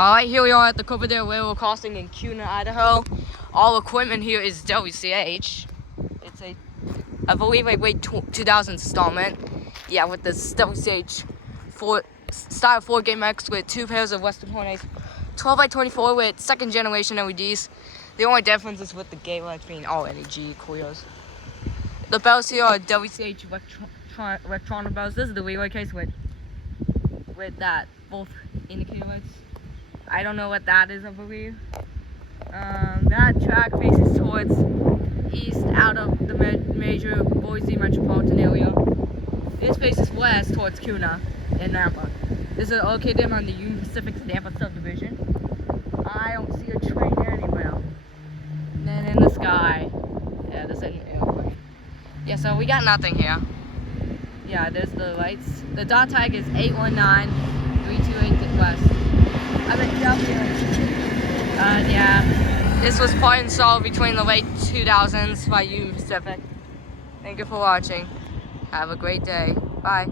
Alright, here we are at the Cloverdale Railroad Crossing in Kuna, Idaho. All equipment here is WCH. It's I believe a late 2000 installment. Yeah, with this WCH Style 4 Game X with 2 pairs of Western Hornets, 12x24 with second generation LEDs. The only difference is with the gate lights being all LED coils. The bells here are WCH electronic bells. This is the relay case with that both indicator lights. I don't know what that is, I believe. That track faces towards east out of the major Boise metropolitan area. This faces west towards Kuna and Nampa. This is located on the Union Pacific Nampa subdivision. I don't see a train anywhere. And then in the sky, yeah, there's an airplane. Yeah, so we got nothing here. Yeah, there's the lights. The dot tag is 819328 west. I mean, down here. Yeah. This was part installed between the late 2000s by Union Pacific. Thank you for watching. Have a great day. Bye.